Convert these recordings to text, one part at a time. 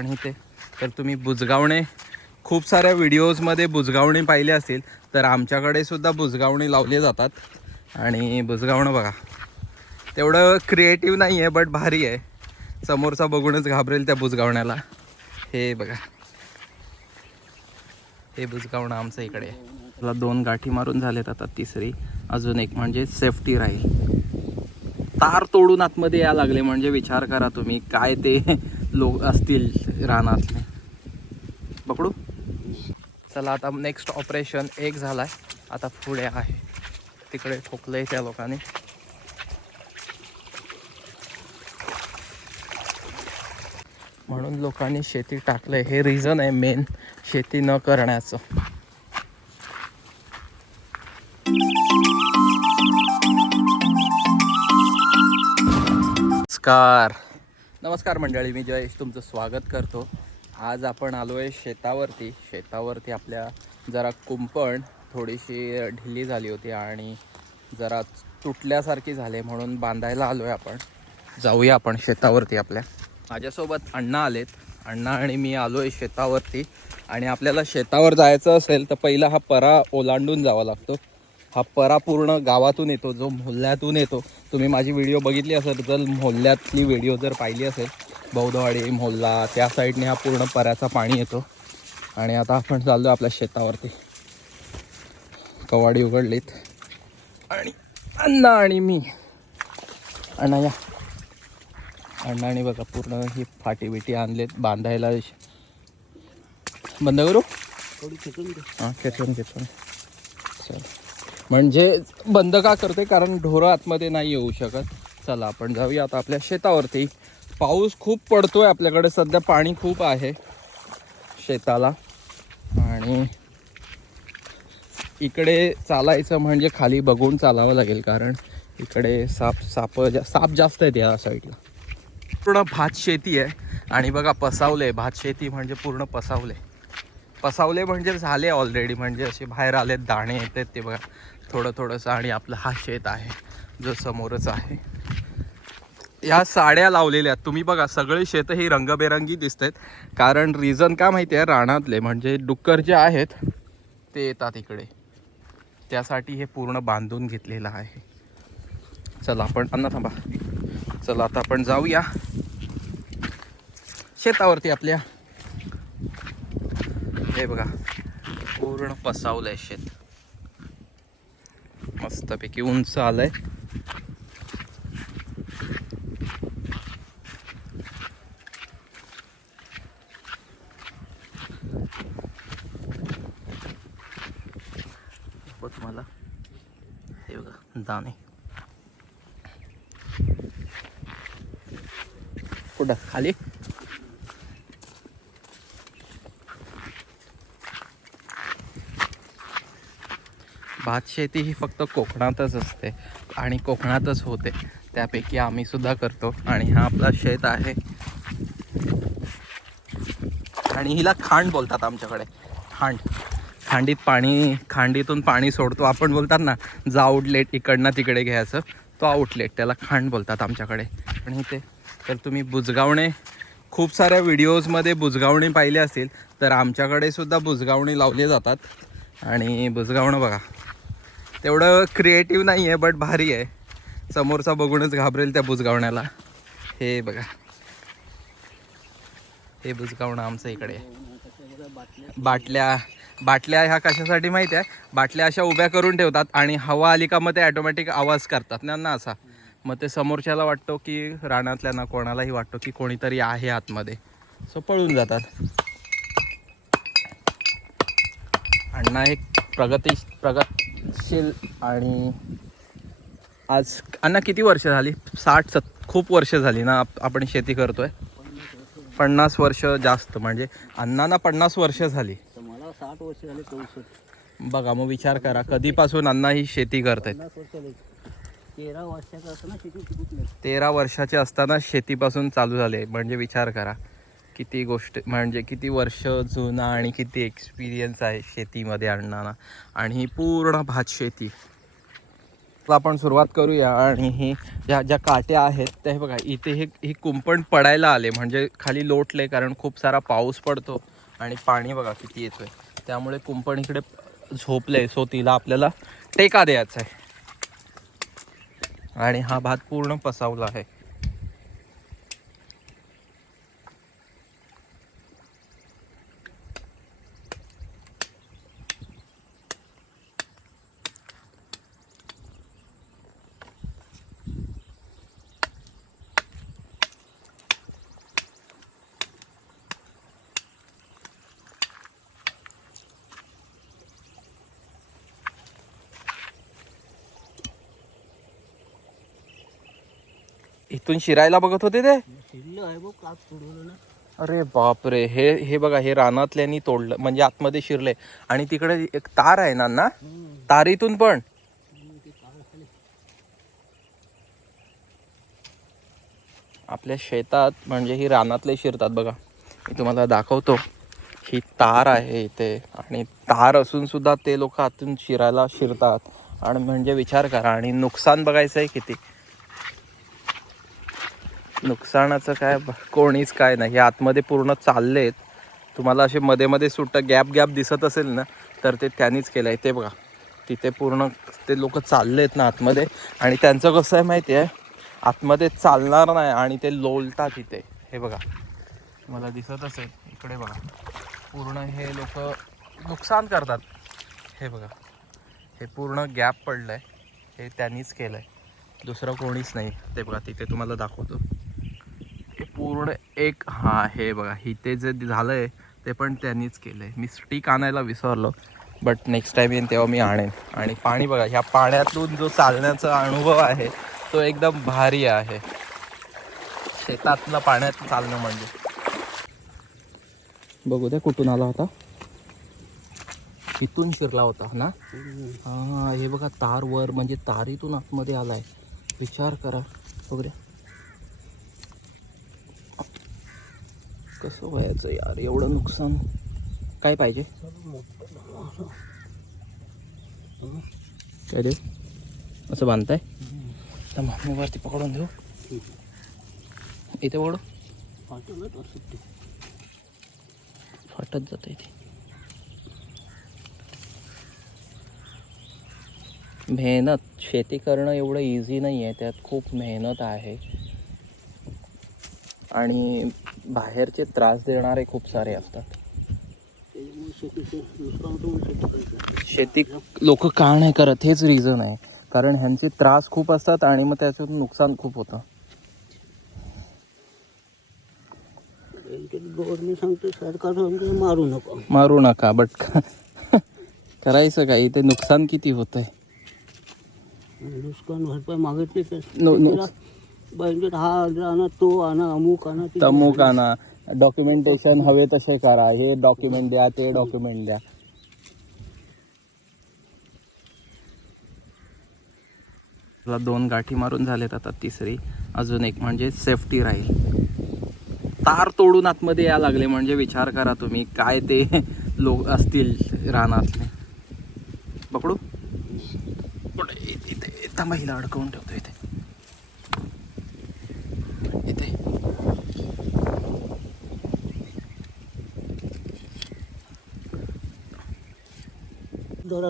पण इथे. तर तुम्ही बुजगावणे खूप साऱ्या व्हिडिओजमध्ये बुजगावणी पाहिले असतील तर आमच्याकडे सुद्धा बुजगावणी लावली जातात. आणि बुजगावणं बघा तेवढं क्रिएटिव्ह नाही आहे बट भारी आहे. समोरचा बघूनच घाबरेल त्या बुजगावण्याला. हे बघा. हे बुजगावणं आमचं इकडे आहे. दोन गाठी मारून झालेत आता तिसरी. अजून एक म्हणजे सेफ्टी राहील. तार तोडून आतमध्ये या लागले म्हणजे विचार करा तुम्ही काय ते लोक असतील रानातले. पकडू? चला आता नेक्स्ट ऑपरेशन एक झाला आहे आता पुढे आहे. तिकडे ठोकलंय त्या लोकांनी. म्हणून लोकांनी शेती टाकलंय. हे रिझन आहे मेन शेती न करण्याचं. नमस्कार. नमस्कार मंडळी मी जयेश तुमचं स्वागत करतो. आज आपण आलो आहे शेतावरती. शेतावरती आपल्या जरा कुंपण थोडीशी ढिली झाली होती आणि जरा तुटल्यासारखी झाले म्हणून बांधायला आलो आहे आपण. जाऊया आपण शेतावरती आपल्या. माझ्यासोबत अण्णा आलेत. अण्णा आणि मी आलो आहे शेतावरती. आणि आपल्याला शेतावर जायचं असेल तर पहिला हा परा ओलांडून जावा लागतो. हा परा पूर्ण गावातून येतो जो मोहल्ल्यातून येतो. तुम्ही माझी व्हिडिओ बघितली असेल तर मोहल्ल्यातली व्हिडिओ जर पाहिली असेल बौद्धवाडी मोहल्ला त्या साईडने हा पूर्ण पऱ्याचा पाणी येतो. आणि आता आपण चाललो आपल्या शेतावरती. कवाडी उघडलीत. आणि अण्णा आणि मी. अण्णा या अण्णाने बघा पूर्ण ही फाटी बिटी आणलेत बांधायला. बंद करू? हां खेचून खेचून. चल. म्हणजे बंद का करते? कारण ढोरं आतमध्ये नाही येऊ शकत. चला आपण जाऊया आता आपल्या शेतावरती. पाऊस खूप पडतोय आपल्याकडे. सध्या पाणी खूप आहे शेताला. आणि इकडे चालायचं म्हणजे खाली बघून चालावं लागेल कारण इकडे साप साप जा साप जास्त आहेत या साईडला. पूर्ण भात शेती आहे. आणि बघा पसावले. भात शेती म्हणजे पूर्ण पसावले. पसावले म्हणजे झाले ऑलरेडी म्हणजे असे बाहेर आले दाणे येतात ते बघा. थोडं थोडंसं आणि आपलं हा शेत आहे जो समोरच आहे. ह्या साड्या लावलेल्या आहेत. तुम्ही बघा सगळे शेतं ही रंगबेरंगी दिसत आहेत कारण रिझन का माहिती आहे? रानातले म्हणजे डुक्कर जे आहेत ते येतात इकडे. त्यासाठी हे पूर्ण बांधून घेतलेलं आहे. चला आपण अन्ना थांबा. चला आता आपण जाऊया. शेतावरती आपल्या. हे बघा पूर्ण पसावलं आहे शेत. मस्तपैकी उंच आलंय तुम्हाला. हे बघा दाणे. कुठं? खाली? भात शेती ही फक्त कोकणातच असते आणि कोकणातच होते. त्यापैकी आम्ही सुद्धा करतो आणि हा आपला शेत आहे. आणि हिला खांड बोलतात आमच्याकडे. खांड. खांडीत पाणी खांडीतून पाणी सोडतो. आपण बोलतात ना जा आउटलेट इकडनं तिकडे घ्यायचं. तो आउटलेट त्याला खांड बोलतात आमच्याकडे. आणि ते तर तुम्ही बुजगावणे खूप साऱ्या व्हिडिओजमध्ये बुजगावणी पाहिले असतील तर आमच्याकडे सुद्धा बुजगावणी लावली जातात. आणि बुजगावणं बघा. तेवढं क्रिएटिव्ह नाही आहे बट भारी आहे. समोरचा बघूनच घाबरेल त्या बुजगावण्याला. हे बघा. हे बुजगावणं आमचं इकडे बाटल्या बाटल्या ह्या कशासाठी माहिती आहे? बाटल्या अशा उभ्या करून ठेवतात आणि हवा आली का मग ते ॲटोमॅटिक आवाज करतात. ना ना असा. मग ते समोरच्याला वाटतो की रानातल्या ना कोणालाही वाटतो की कोणीतरी आहे आतमध्ये. सो पळून जातात. त्यांना एक प्रगती प्रगतशील आणि आज अण्णा किती वर्ष झाली? साठ सत् खूप वर्ष झाली ना आप- आपण शेती करतोय. पन्नास वर्ष जास्त म्हणजे अण्णांना पन्नास वर्ष झाली. मला साठ वर्ष झाले चौसष्ट बघा मग विचार करा कधीपासून अण्णा ही शेती करतायत? आहेत तेरा वर्षाचा असताना शेती तेरा वर्षाचे असताना शेतीपासून चालू झाले म्हणजे विचार करा. किती गोष्ट म्हणजे किती वर्ष जुना आणि किती एक्सपिरियन्स आहे शेतीमध्ये अण्णांना आणि ही पूर्ण भात शेती. आपण सुरुवात करूया आणि ही ज्या ज्या काट्या आहेत त्या बघा इथे हे ही कुंपण पडायला आले. म्हणजे खाली लोटले कारण खूप सारा पाऊस पडतो आणि पाणी बघा किती येतोय. त्यामुळे कुंपण इकडे झोपले सो तिला आपल्याला टेका द्यायचा आहे. आणि हा भात पूर्ण पसावला आहे. इथून शिरायला बघत होते ते? अरे बापरे हे हे बघा हे रानातल्यांनी तोडलं म्हणजे आतमध्ये शिरले. आणि तिकडे एक तार आहे ना ना. तारीतून पण. आपल्या शेतात म्हणजे ही रानातले शिरतात बघा. मी तुम्हाला दाखवतो. ही तार आहे इथे. आणि तार असून सुद्धा ते लोक आतून शिरायला शिरतात. आणि म्हणजे विचार करा आणि नुकसान बघायचं आहे किती? नुकसानाचं काय ब- कोणीच काय नाही. हे आतमध्ये पूर्ण चालले आहेत तुम्हाला असे मध्ये मध्ये सुट्ट गॅप गॅप दिसत असेल ना तर ते त्यांनीच केलं आहे ते बघा तिथे पूर्ण ते लोक चालले आहेत ना आतमध्ये. आणि त्यांचं कसं आहे माहिती आहे? आतमध्ये चालणार नाही आणि ते लोलतात इथे हे बघा मला दिसत असेल इकडे बघा. पूर्ण हे लोक नुकसान करतात. हे बघा हे पूर्ण गॅप पडलं आहे हे त्यांनीच केलं आहे दुसरं कोणीच नाही. ते बघा तिथे तुम्हाला दाखवतो. पूर्ण एक हां हे बघा इथे जे झालं आहे ते पण त्यांनीच केलं आहे मी स्टिक आणायला विसरलो बट नेक्स्ट टाईम येईन तेव्हा मी आणेन. आणि पाणी बघा ह्या पाण्यातून जो चालण्याचा अनुभव आहे तो एकदम भारी आहे. शेतातलं पाण्यात चालणं म्हणजे. बघू द्या कुठून आला होता. इथून शिरला होता ना? हा हे बघा तार वर म्हणजे तारीतून आतमध्ये आलाय. विचार करा. वगैरे कसं व्हायचं यार? एवढं नुकसान काय पाहिजे? असं. काय रे? असं बांधताय? तर मम्मी वरती पकडून देऊ. इथे पकडू ते. फाटत जात इथे. मेहनत शेती करणं एवढं इझी नाही आहे त्यात खूप मेहनत आहे. आणि बाहेरचे त्रास देणारे खूप सारे असतात. शेती लोक का नाही करत हेच रिझन आहे. कारण ह्यांचे त्रास खूप असतात आणि मग त्याच्यातून नुकसान खूप होतं. मारू नका मारू नका बट करायचं काय? इथे नुकसान किती होत आहे. नुकसान भरपाई बँकेत हा अर्ज आणा तो आणा अमुक आणा ते तमुक आणा डॉक्युमेंटेशन हवे तसे करा. हे डॉक्युमेंट द्या ते डॉक्युमेंट द्या. दोन गाठी मारून झालेत आता तिसरी. अजून एक म्हणजे सेफ्टी राहील. तार तोडून आतमध्ये या लागले म्हणजे विचार करा तुम्ही काय ते लोक असतील रानातले. पकडू? इथे महिला अडकवून ठेवतो इथे.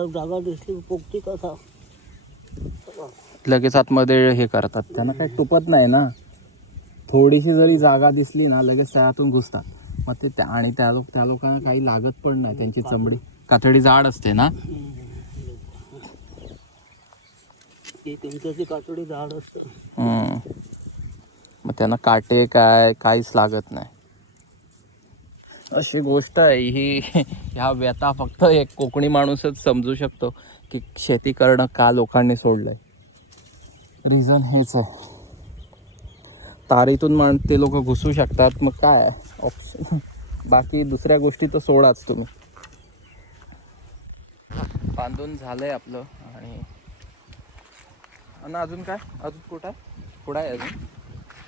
जागा दिसली पोगती कसा लगेच आतमध्ये हे करतात. त्यांना काही तुपत नाही ना. थोडीशी जरी जागा दिसली ना लगेच त्यातून घुसतात. मग ते त्या आणि त्या लोक त्या लोकांना काही लागत पण नाही त्यांची चमडी. कातडी जाड असते ना. ते त्यांचं ते कातडी झाड असतं. मग त्यांना काटे काय काहीच लागत नाही. अशी गोष्ट आहे. ही ह्या व्यथा फक्त एक कोकणी माणूसच समजू शकतो की शेती करणं का लोकांनी सोडलं आहे रिझन हेच आहे. तारीतून मान ते लोक घुसू शकतात. मग काय ऑप्शन बाकी दुसऱ्या गोष्टी तर सोडाच तुम्ही. बांधून झालं आहे आपलं आणि आणि अजून काय? अजून कुठं? आहे पुढं आहे अजून?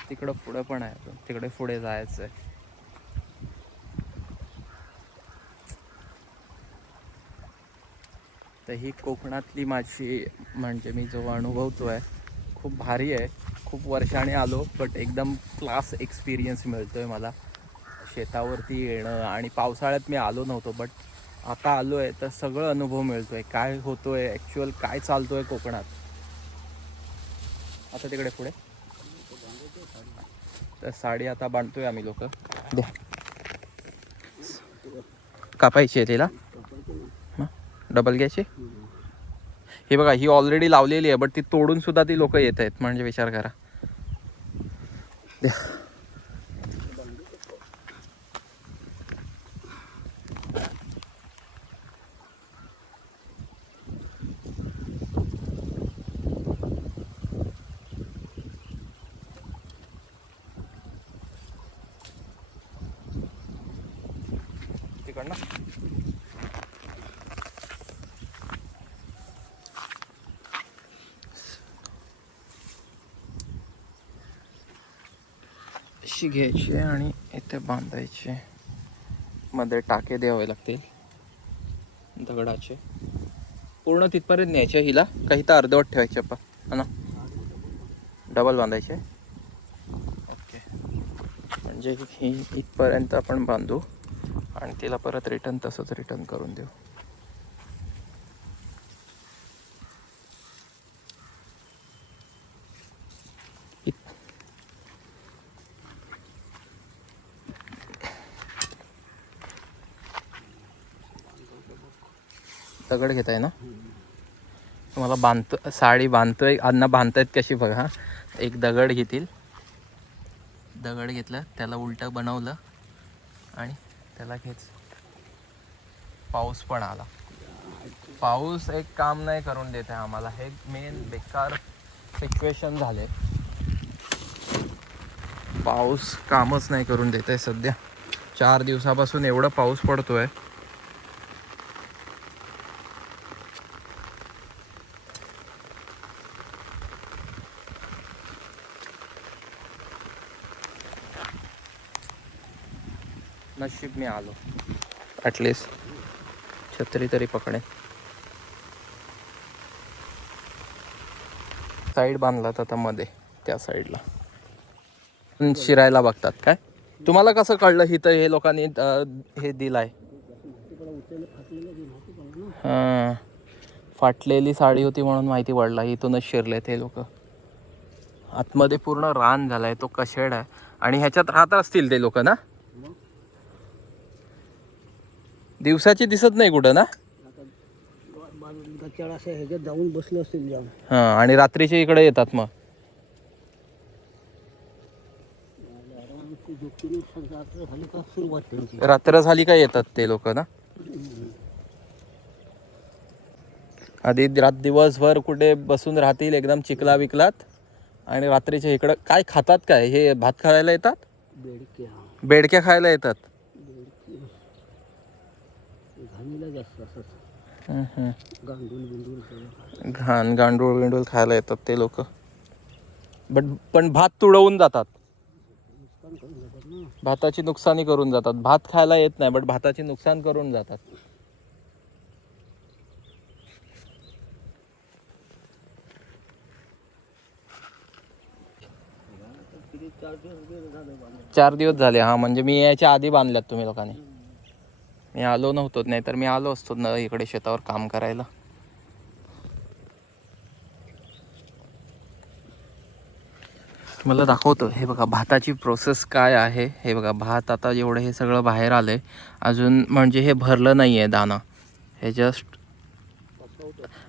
तिकडं पुढं पण आहे अजून. तिकडे पुढे जायचं आहे तर ही कोकणातली माझी म्हणजे मी जो अनुभवतो आहे खूप भारी आहे. खूप वर्षाने आलो बट एकदम क्लास एक्सपिरियन्स मिळतो आहे मला. शेतावरती येणं आणि पावसाळ्यात मी आलो नव्हतो बट आता आलो आहे तर सगळं अनुभव मिळतो आहे काय होतो आहे ॲक्च्युअल काय चालतो आहे कोकणात? आता तिकडे पुढे. तर साडी आता बांधतोय आम्ही लोक. द्या कापायची आहे तिला. डबल घ्यायची? हे बघा ही ऑलरेडी लावलेली आहे बट ती तोडून सुद्धा ती लोक येत आहेत. म्हणजे विचार करा द्या. तिकडनं अशी घ्यायची आणि इथे बांधायची. मध्ये टाके द्यावे लागतील. दगडाचे. पूर्ण तिथपर्यंत न्यायचे हिला. काही तर अर्धवट ठेवायचे आपण. ना? डबल बांधायचे. ओके. म्हणजे ही इथपर्यंत आपण बांधू. आणि तिला परत रिटर्न तसंच रिटर्न करून देऊ. दगड घेताय ना? तुम्हाला बांधतो साडी बांधतोय अन्न बांधतायत कशी बघा. एक दगड घेतील. दगड घेतलं त्याला उलटं बनवलं आणि त्याला घेच पाऊस पण आला. पाऊस एक काम नाही करून देत आहे आम्हाला. हे मेन बेकार सिच्युएशन झाले पाऊस कामच नाही करून देत आहे सध्या. चार दिवसापासून एवढं पाऊस पडतोय. नशीब मी आलो. ॲटलिस्ट छत्री तरी पकडे. साईड बांधलात आता मध्ये त्या साईडला शिरायला बघतात काय? तुम्हाला कसं कळलं इथं हे लोकांनी हे दिलाय? आहे हां. फाटलेली साडी होती म्हणून माहिती पडला इथूनच शिरले ते लोक. आतमध्ये पूर्ण रान झालाय तो कशेड आहे. आणि ह्याच्यात राहत असतील ते लोक ना मग दिवसाची दिसत नाही कुठं ना? असे ह्याच्यात जाऊन बसले असतील जाऊन हां आणि रात्रीचे इकडे येतात मग. रात्र झाली का येतात ते लोक ना? आधी रात दिवसभर कुठे बसून राहतील एकदम चिकला विकलात आणि रात्रीचे इकडं काय खातात काय? हे भात खायला येतात? बेडक्या. बेडक्या खायला येतात बेडकी घाणीला जास्त बिंडूल सगळं. घाण गांडूळ बिंडूळ खायला येतात ते लोक. बट पण भात तुडवून जातात. नुकसान करून जातात ना. भाताची नुकसानी करून जातात. भात खायला येत नाही बट भाताची नुकसान करून जातात. किती चार दिवस गेले झाले बांधायला. चार दिवस झाले हा म्हणजे मी याच्या आधी बांधल्यात तुम्ही लोकांनी. मी आलो नव्हतो नाही तर मी आलो असतो ना इकडे शेतावर काम करायला. मला दाखवतो हे बघा भाताची प्रोसेस काय आहे? हे बघा भात आता एवढं हे सगळं बाहेर आलंय. अजून म्हणजे हे भरलं नाही आहे दाना हे जस्ट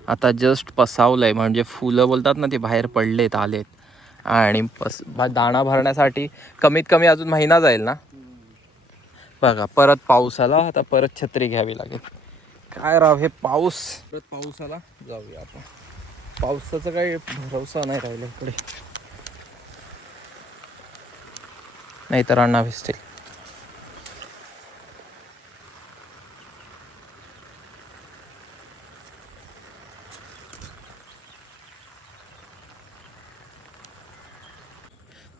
आता जस्ट पसावलं आहे म्हणजे फुलं बोलतात ना ते बाहेर पडलेत आलेत. आणि पस भा- दाणा भरण्यासाठी कमीत कमी अजून महिना जाईल ना? बघा परत पाऊस आला आता परत छत्री घ्यावी लागेल. काय राव हे पाऊस? परत पाऊस आला जाऊया आपण. पावसाचा काही भरोसा नाही राहिला इकडे. नाही तर अण्णा भिजतील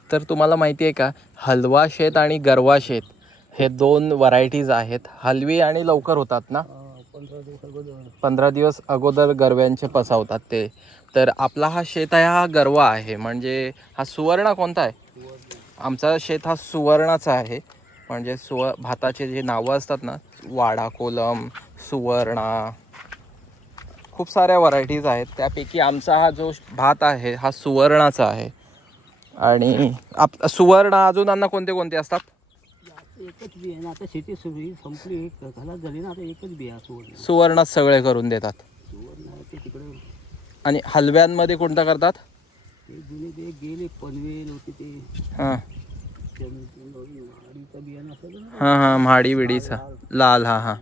तर तुम्हाला माहिती आहे का हलवा शेत आणि गरवा शेत हे दोन व्हरायटीज आहेत. हलवी आणि लवकर होतात ना? पंधरा दिवस अगोदर. पंधरा दिवस अगोदर गरव्यांचे पसावतात ते. तर आपला हा शेत आहे हा गरवा आहे. म्हणजे हा सुवर्ण कोणता आहे? आमचा शेत हा सुवर्णाचा आहे. म्हणजे सुव भाताचे जे नावं असतात ना वाडा कोलम सुवर्णा खूप साऱ्या व्हरायटीज आहेत. त्यापैकी आमचा हा जो भात आहे हा सुवर्णाचा आहे. आणि आप सुवर्ण अजून अन्ना कोणते कोणते असतात? एकच बी आहे ना आता शेती सुरू संपली घालात झाली ना आता एकच बी आहे सुवर्ण सुवर्णात सगळे करून देतात. सुवर्ण आहे ते तिकडे. आणि हलव्यांमध्ये कोणता करतात? ते जुने ते गेले पनवेल होते ते. हां. आडीचा बियाणं असं ना? हां हां म्हाडी विडीचा. लाल हां हां.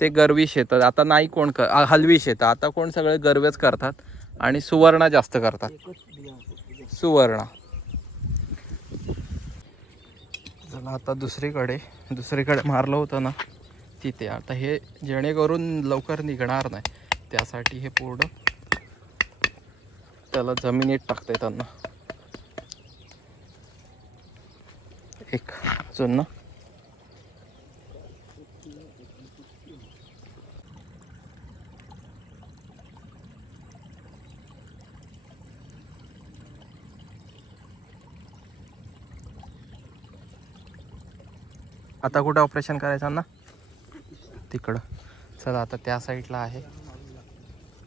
ते गरवी शेतं आता नाही कोण कर आ, हलवी शेतं. आता कोण सगळे गरवेच करतात आणि सुवर्ण जास्त करतात. एकच बिया होतं. सुवर्ण. चला आता दुसरीकडे. दुसरीकडे मारलं होतं ना तिथे. आता हे जेणेकरून लवकर निघणार नाही. त्यासाठी हे पूर्ण त्याला जमिनीत टाकते त्यांना. एक अजून ना. आता कुठं ऑपरेशन करायचं ना? तिकडं. चला आता त्या साईडला आहे.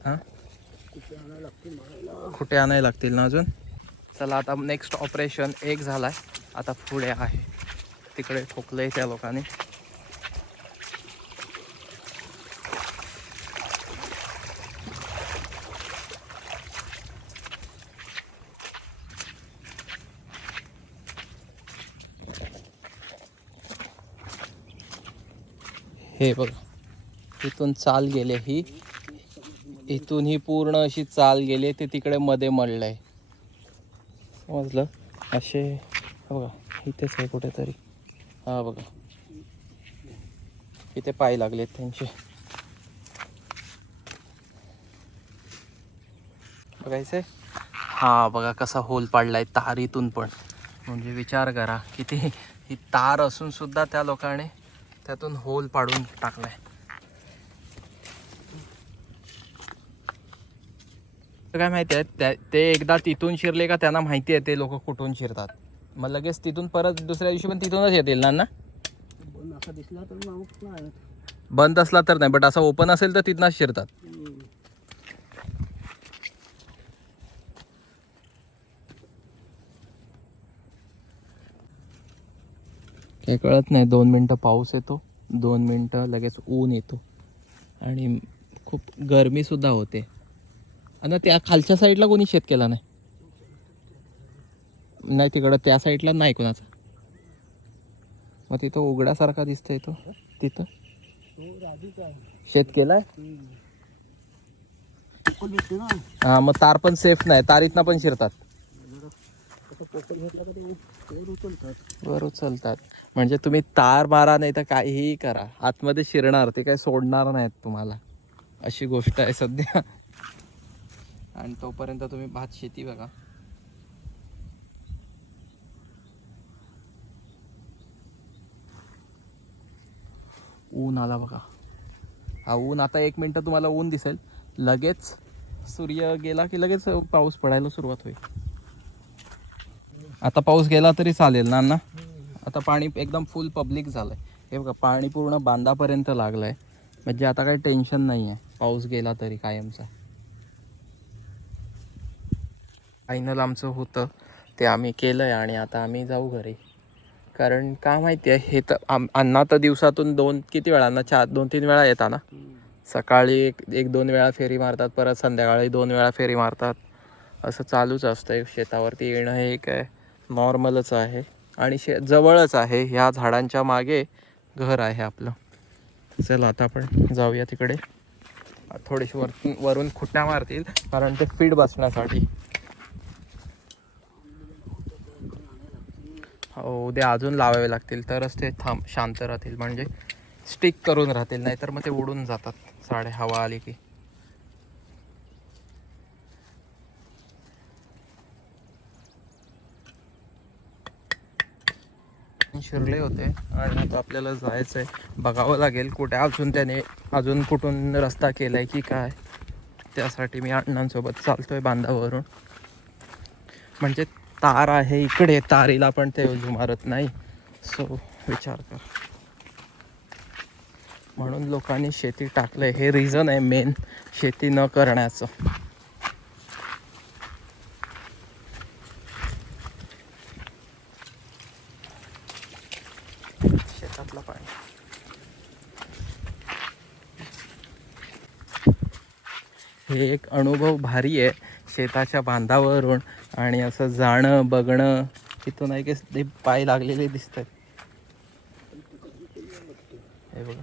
हां? कुठे आणायला लागतील ना अजून? चला आता नेक्स्ट ऑपरेशन एक झालाय. आता पुढे आहे. तिकडे ठोकलंय त्या लोकांनी. हे बघा. इथून चाल गेले ही. इथून ही पूर्ण अशी चाल गेली. ते तिकडे मध्ये मळलंय समजलं? असे बघा. इथेच आहे कुठेतरी. हा बघा. इथे पाय लागलेत त्यांचे. बघायचंय? हा बघा कसा होल पाडलाय तारीतून पण. म्हणजे विचार करा किती ही तार असून सुद्धा त्या लोकांनी त्यातून होल पाडून टाकलाय. काय माहिती आहे त्या ते एकदा तिथून शिरले का त्यांना माहिती आहे ते लोक कुठून शिरतात. मग लगेच तिथून परत दुसऱ्या दिवशी पण तिथूनच येतील ना ना? बंद असला तर नाही बट असा ओपन असेल तर तिथनंच शिरतात. काही कळत नाही. दोन मिनटं पाऊस येतो दोन मिनटं लगेच ऊन येतो. आणि खूप गरमीसुद्धा होते. आणि त्या खालच्या साईडला कोणी शेत केला नाही? नाही तिकडं त्या साईडला नाही कोणाचा. मग तिथं उघड्यासारखा दिसतंय तो. तिथं? शेत केलाय? हा मग तार पण सेफ नाही. तारीतनं पण शिरतात. वर उचलतात. म्हणजे तुम्ही तार मारा नाही तर काहीही करा. आतमध्ये शिरणार ते काही सोडणार नाहीत तुम्हाला. अशी गोष्ट आहे सध्या. आणि तोपर्यंत तुम्ही भात शेती बघा. ऊन आला बघा. हा ऊन आता एक मिनटं तुम्हाला ऊन दिसेल. लगेच सूर्य गेला की लगेच पाऊस पडायला सुरुवात होईल. आता पाऊस गेला तरी चालेल ना ना आता पाणी एकदम फुल पब्लिक झालं आहे हे बघा पाणी पूर्ण बांधापर्यंत लागलं आहे म्हणजे आता काही टेन्शन नाही आहे पाऊस गेला तरी कायमचा. फायनल आमचं होतं. ते आम्ही केलं आहे आणि आता आम्ही जाऊ घरी. कारण का माहिती आहे हे तर आम अण्णा तर दिवसातून दोन किती वेळा? ना चार दोन तीन वेळा येतात ना? सकाळी एक एक दोन वेळा फेरी मारतात परत संध्याकाळी दोन वेळा फेरी मारतात. असं चालूच असतं शेतावरती येणं हे काय नॉर्मलच आहे. आणि शे जवळच आहे. ह्या झाडांच्या मागे घर आहे आपलं. चला आता आपण जाऊया तिकडे. थोडेसे वर वरून खुट्ट्या मारतील कारण ते फीड बसण्यासाठी. हो उद्या अजून लावावे लागतील तरच ते थांब शांत राहतील. म्हणजे स्टिक करून राहतील नाहीतर मग ते उडून जातात. साडे हवा आली की. शिरले होते. आणि आता आपल्याला जायचं आहे बघावं लागेल कुठे. अजून त्याने अजून कुठून रस्ता केला आहे की काय. त्यासाठी मी अण्णांसोबत चालतो आहे बांधावरून. म्हणजे तार आहे इकडे. तारीला पण ते झुमारत नाही. सो विचार कर. म्हणून लोकांनी शेती टाकलं हे रिझन आहे मेन शेती न करण्याचं शेतातलं पाणी हे एक अनुभव भारी आहे. शेताच्या बांधावरून आणि असं जाणं बघणं तिथून आहे की ते पाय लागलेले दिसत आहेत हे बघा.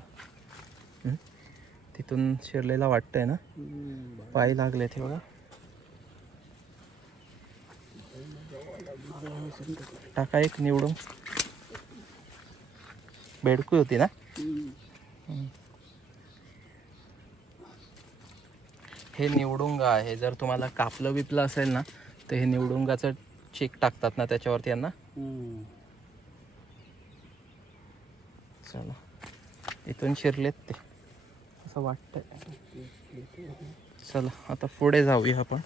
तिथून शिरलेला वाटतंय ना? पाय लागले ते बघा. टाका एक निवडून. बेडकू होती ना? हे निवडुंगा आहे. जर तुम्हाला कापलं बिपलं असेल ना तर हे निवडुंगाचं चेक टाकतात ना त्याच्यावरती यांना. चला. इथून शिरलेत ते. असं वाटतंय. चला आता पुढे जाऊया आपण.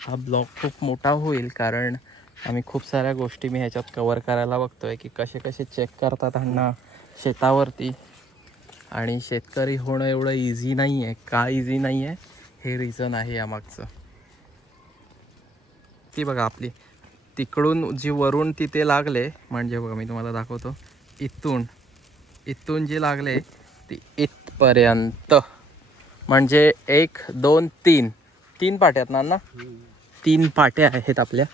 हा ब्लॉग खूप मोठा होईल कारण आम्ही खूप साऱ्या गोष्टी मी ह्याच्यात कवर करायला बघतोय की कसे कसे चेक करतात अण्णा शेतावरती. आणि शेतकरी होणं एवढं इझी नाही आहे का इझी नाही आहे हे रिझन आहे यामागचं. ती बघा आपली. तिकडून जी वरून तिथे लागले म्हणजे बघा मी तुम्हाला दाखवतो. इथून. इथून जी लागले ती इथपर्यंत. म्हणजे एक दोन तीन. तीन पाट्यात ना तीन पाट्या आहेत आपल्या.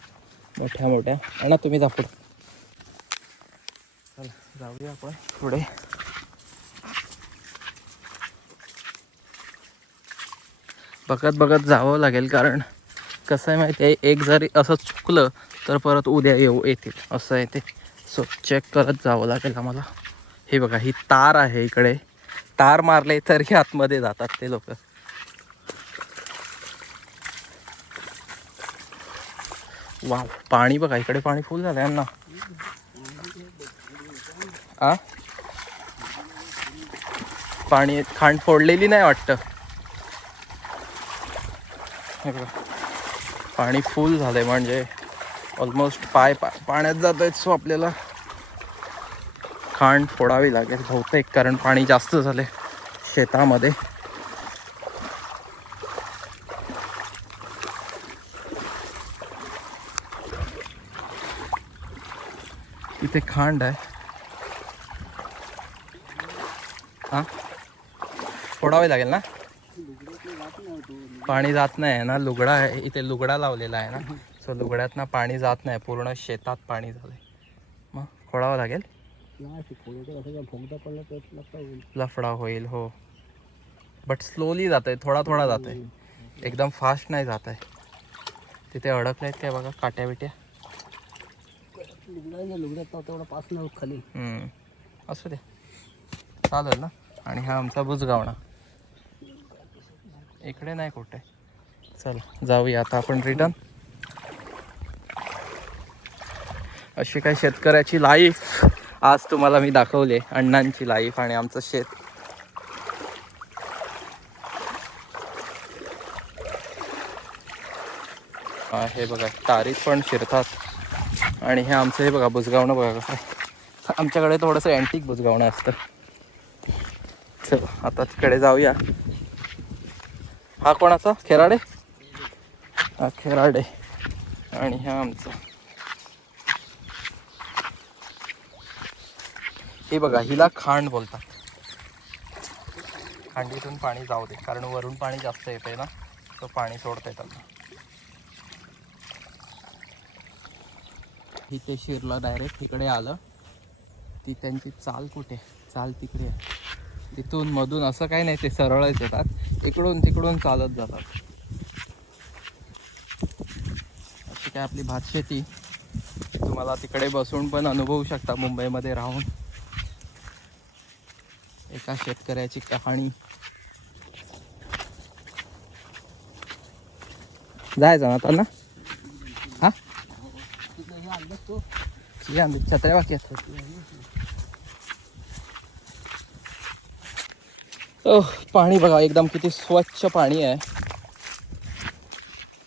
मोठ्या मोठ्या. आणि तुम्ही जा चला जाऊया आपण पुढे. बघत बघत जावं लागेल कारण कसं आहे माहिती आहे एक जरी असं चुकलं तर परत उद्या येऊ येतील. असं आहे ते. सो चेक करत जावं लागेल आम्हाला. हे बघा ही तार आहे इकडे. तार मारले तरी आतमध्ये जातात ते लोक. वा पाणी बघा इकडे पाणी फुल झालं यांना आ? पाणी खांड फोडलेली नाही वाटतं. हे बघा पाणी फुल झालंय म्हणजे ऑलमोस्ट पाय पा पाण्यात जात आहेत सो आपल्याला खांड फोडावी लागेल बहुतेक कारण पाणी जास्त झाले शेतामध्ये. इथे खांड आहे. हां? फोडावे लागेल ना? पाणी जात नाही आहे ना लुगडा आहे इथे लुगडा लावलेला आहे ना. सो लुगड्यात ना पाणी जात नाही पूर्ण शेतात पाणी झालंय. मग खोडावं लागेल? लफडा होईल हो. बट स्लोली जात आहे थोडा थोडा जात आहे एकदम फास्ट नाही जात आहे तिथे अडकले आहेत काय बघा काट्या बिट्या? लुगड्यात खाली असू द्या चालेल ना? आणि हा आमचा बुजगावणा. इकडे नाही कुठे. चला जाऊया. आता आपण रिटर्न अशी काय शेतकऱ्याची लाईफ आज तुम्हाला मी दाखवले अण्णांची लाईफ आणि आमचं शेत. हे बघा तारीत पण शिरतात आणि हे आमचं हे बघा बुजगावणं बघा कसं आहे. आमच्याकडे थोडंसं अँटिक बुजगावणं असतं. चल आता तिकडे जाऊया. हा कोणाचा? खेराडे? हा खेराडे. आणि हा आमचा. हे बघा हिला खांड बोलतात. खांडीतून पाणी जाऊ दे कारण वरून पाणी जास्त येते ना तो पाणी सोडता येतात इथे शिरलं डायरेक्ट तिकडे आलं. ती त्यांची चाल कुठे? चाल तिकडे आहे. तिथून मधून असं काही नाही ते सरळच येतात. इकडून तिकडून चालत जातात. अशी काय आपली भातशेती तुम्हाला तिकडे बसून पण अनुभवू शकता मुंबईमध्ये राहून. एका शेतकऱ्याची कहाणी. जायचं ना आता ना? हा? हे तो छत्री छत्र्या बाकी आहेत ओह पाणी बघा एकदम किती स्वच्छ पाणी आहे.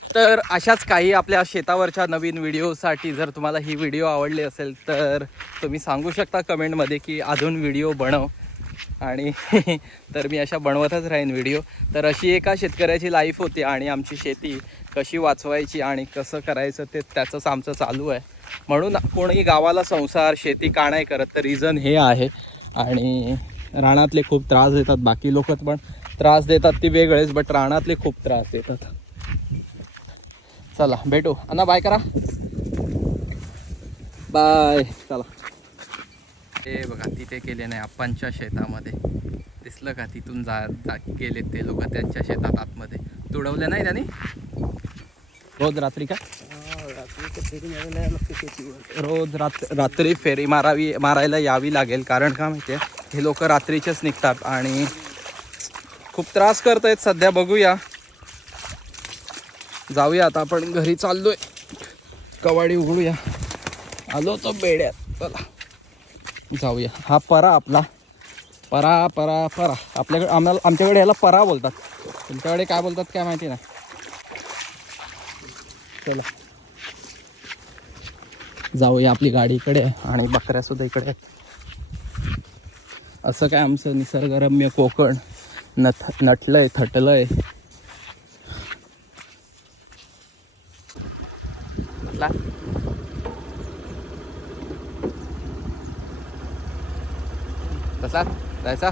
तर अशाच काही आपल्या शेतावरच्या नवीन व्हिडिओसाठी जर तुम्हाला ही व्हिडिओ आवडली असेल तर तुम्ही सांगू शकता कमेंटमध्ये की अजून व्हिडिओ बनव. आणि तर मी अशा बनवतच राहीन व्हिडिओ. तर अशी एका शेतकऱ्याची लाईफ होती आणि आमची शेती कशी वाचवायची आणि कसं करायचं ते त्याचंच आमचं चालू आहे. म्हणून कोणी गावाला संसार शेती का नाही करत तर रिझन हे आहे. आणि रानातले खूप त्रास देतात बाकी लोक पण त्रास देतात ते वेगळेच बट रानातले खूप त्रास देतात. चला भेटू. अण्णा बाय करा. बाय चला. हे बघा तिथे केले नाही आप्पांच्या शेतामध्ये. दिसलं का तिथून जा जा गेले ते लोक त्यांच्या शेतात आतमध्ये. तुडवले नाही त्यांनी? रोज रात्री का? रोज रात रात्री फेरी मारावी मारायला यावी लागेल कारण का माहिती आहे हे लोक रात्रीचेच निघतात आणि खूप त्रास करत आहेत सध्या बघूया. जाऊया आता आपण घरी चाललोय. कवाडी उघडूया. आलो तो बेड्यात. चला. जाऊया. हा परा आपला. परा परा परा. आपल्याकडे आम्हाला आमच्याकडे याला परा बोलतात. तुमच्याकडे काय बोलतात काय माहिती नाही. चला. जाऊया आपली गाडी इकडे आणि बकऱ्या सुद्धा इकडे आहेत. असं काय आमचं निसर्गरम्य कोकण नथ नटलंय थटलंय. कसा जायचा?